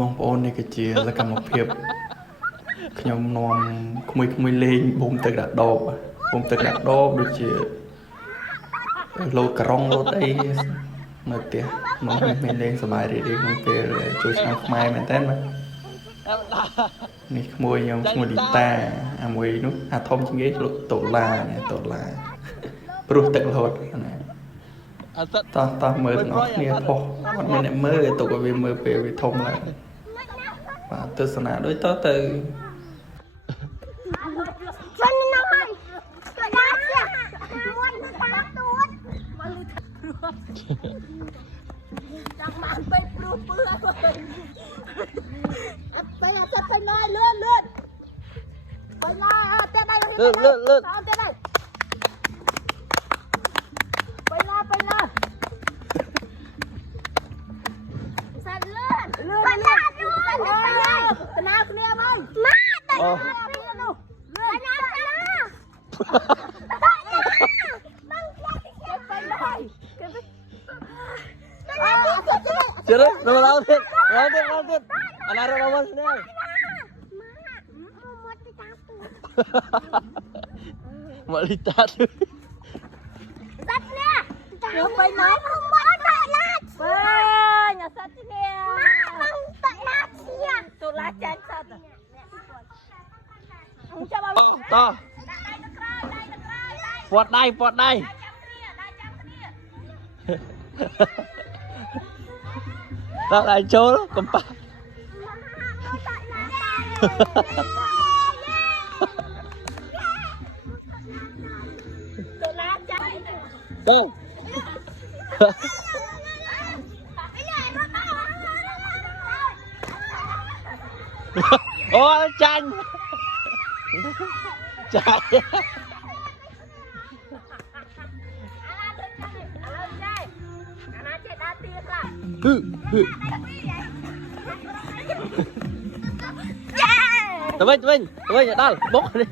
បងប្អូននេះគឺជាសកម្មភាពខ្ញុំនាំក្មួយៗលេងបូមទឹកដាក់ដបដូចជាលោតក្រុងលោតអីនៅផ្ទះមកមានលេងសប្បាយរីករាយក្នុងពេលជួយឆ្នាំខ្មែរមែនតើនេះក្មួយខ្ញុំឈ្មោះលីតាអាមួយនោះអាធំជាងគេលោកតូឡាព្រោះទឹករហូតណាតោះមើលទាំងអស់គ្នាផុសអត់មានអ្នកមើលទុកឲ្យវាមើលពេលវាធំឡើងបាទទស្សនាដូចតទៅចាំណាហើយទៅដល់ផ្ទះមួយតាមទួតមកលឺថាចង់បានពេកព្រោះពឺអត់ទៅអត់ទៅណយលឿនទៅណយអត់ទៅដល់លឿនទៅដល់ទៅណសាច់លឿនទៅណាគ្នាមកទៅនោះCiri, nama laut hit, anak rumah sini. Mak lihat tu. Satnya, yang baik naik mak tak lat. Banyak satnya. Mak tak lat siang. Tu lacan sat. Coba. Toh. Pot dai. Tak lại trốn kompak. Go. Ô chanh. Chạy. Tụi mình đâu bốc đi.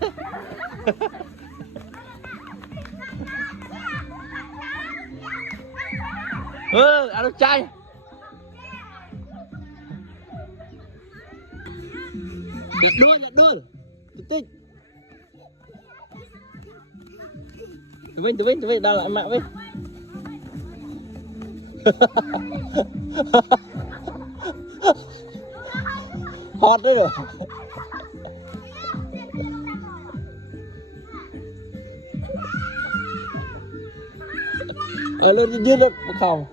Ăn chay. Lật đuôi. Tích. Tụi mình đâu lại mạng với. Hot đấy rồi. Lên đi điên đấy, không.